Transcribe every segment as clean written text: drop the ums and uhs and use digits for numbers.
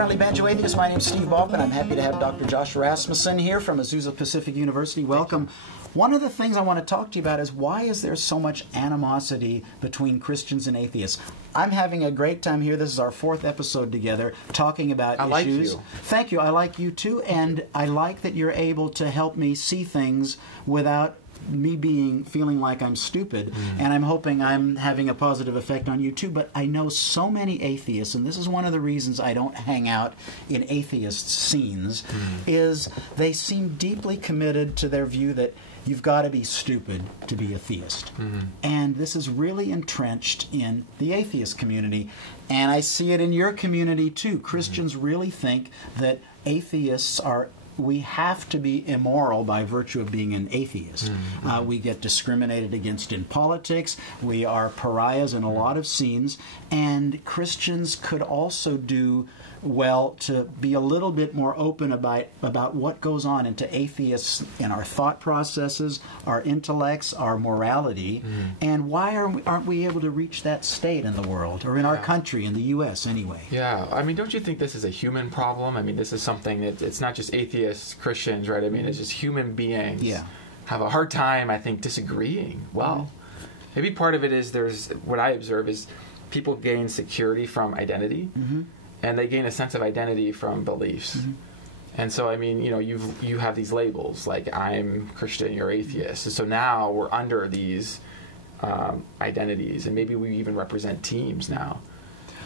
friendly banjo atheist. My name's Steve Baughman. I'm happy to have Dr. Josh Rasmussen here from Azusa Pacific University. Welcome. One of the things I want to talk to you about is why is there so much animosity between Christians and atheists? I'm having a great time here. This is our 4th episode together talking about issues. I like you. Thank you. I like you too, and I like that you're able to help me see things without me feeling like I'm stupid, and I'm hoping I'm having a positive effect on you too. But I know so many atheists, and this is one of the reasons I don't hang out in atheist scenes, is they seem deeply committed to their view that you've got to be stupid to be a theist. And this is really entrenched in the atheist community. And I see it in your community too. Christians really think that atheists we have to be immoral by virtue of being an atheist. We get discriminated against in politics. We are pariahs in a lot of scenes. And Christians could also do well to be a little bit more open about what goes on into atheists in our thought processes, our intellects, our morality, and why aren't we able to reach that state in the world, or in our country, in the U.S. anyway? Yeah, I mean, don't you think this is a human problem? I mean, this is something that it's not just atheists, Christians, right? I mean, it's just human beings have a hard time, I think, disagreeing. Well, maybe part of it is what I observe is people gain security from identity. And they gain a sense of identity from beliefs. And so, I mean, you know, you have these labels, like I'm Christian, you're atheist. And so now we're under these identities, and maybe we even represent teams now.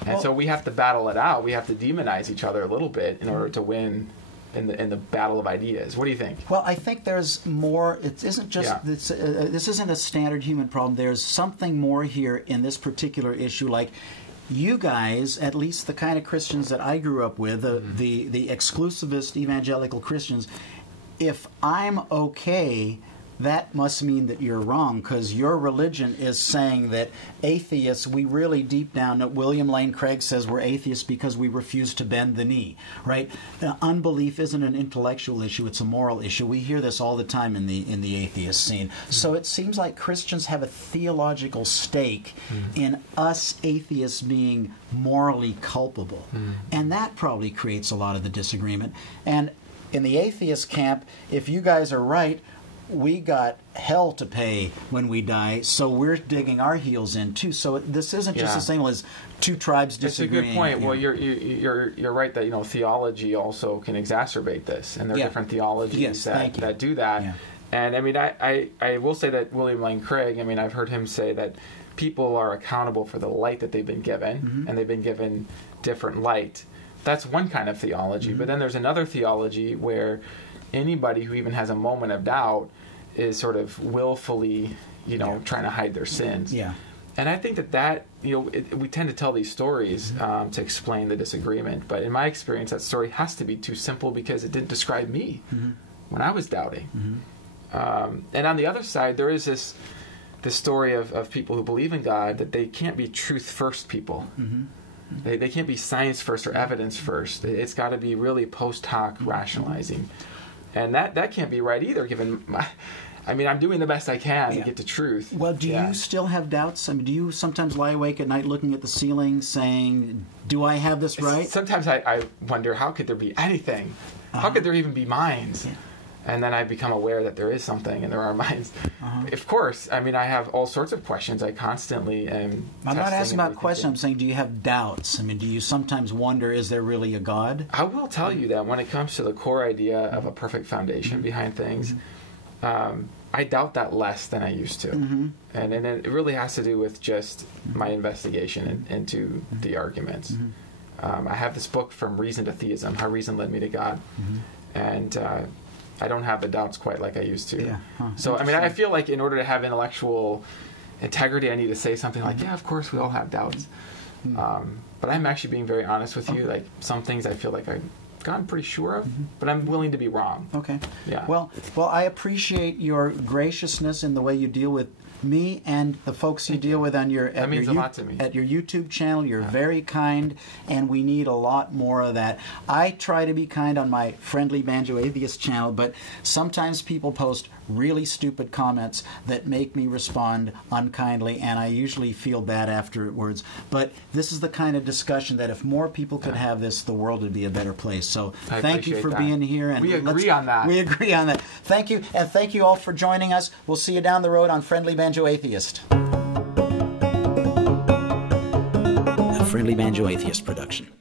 And so we have to battle it out. We have to demonize each other a little bit in order to win in the battle of ideas. What do you think? Well, I think there's more. It isn't just this isn't a standard human problem. There's something more here in this particular issue, like you guys, at least the kind of Christians that I grew up with, the exclusivist evangelical Christians, if I'm okay, that must mean that you're wrong, because your religion is saying that atheists, we really deep down, William Lane Craig says we're atheists because we refuse to bend the knee, right? Unbelief isn't an intellectual issue, it's a moral issue. We hear this all the time in the atheist scene. So it seems like Christians have a theological stake in us atheists being morally culpable. And that probably creates a lot of the disagreement. And in the atheist camp, if you guys are right, we got hell to pay when we die, so we're digging our heels in too. So this isn't just the same as two tribes disagreeing. That's a good point. Well, you're right that theology also can exacerbate this, and there are different theologies that do that. Yeah. And I mean, I will say that William Lane Craig, I mean, I've heard him say that people are accountable for the light that they've been given, and they've been given different light. That's one kind of theology, but then there's another theology where anybody who even has a moment of doubt is sort of willfully, trying to hide their sins. Yeah. And I think that we tend to tell these stories to explain the disagreement. But in my experience, that story has to be too simple because it didn't describe me when I was doubting. And on the other side, there is this story of people who believe in God, that they can't be truth-first people. They can't be science first or evidence first. It's got to be really post hoc rationalizing. And that can't be right either, given I'm doing the best I can to get to truth. Well, do you still have doubts? I mean, do you sometimes lie awake at night looking at the ceiling saying, do I have this right? Sometimes I wonder, how could there be anything? How could there even be minds? Yeah. And then I become aware that there is something and there are minds. Of course, I mean, I have all sorts of questions. I constantly am I'm not asking about questions. I'm saying, do you have doubts? I mean, do you sometimes wonder, is there really a God? I will tell you that when it comes to the core idea of a perfect foundation behind things, I doubt that less than I used to. And it really has to do with just my investigation into the arguments. I have this book, From Reason to Theism, How Reason Led Me to God. And I don't have the doubts quite like I used to. Yeah. So, I mean, I feel like in order to have intellectual integrity, I need to say something like, yeah, of course, we all have doubts. But I'm actually being very honest with you. Like, some things I feel like I've gotten pretty sure of, but I'm willing to be wrong. Okay. Yeah. Well, I appreciate your graciousness in the way you deal with me and the folks you deal with on your that means a lot to me. At your YouTube channel. You're very kind, and we need a lot more of that. I try to be kind on my Friendly Banjo Atheist channel, but sometimes people post really stupid comments that make me respond unkindly, and I usually feel bad afterwards. But this is the kind of discussion that if more people could have this, the world would be a better place. So thank you for being here. And we agree on that. We agree on that. Thank you, and thank you all for joining us. We'll see you down the road on Friendly Banjo Atheist. A Friendly Banjo Atheist production.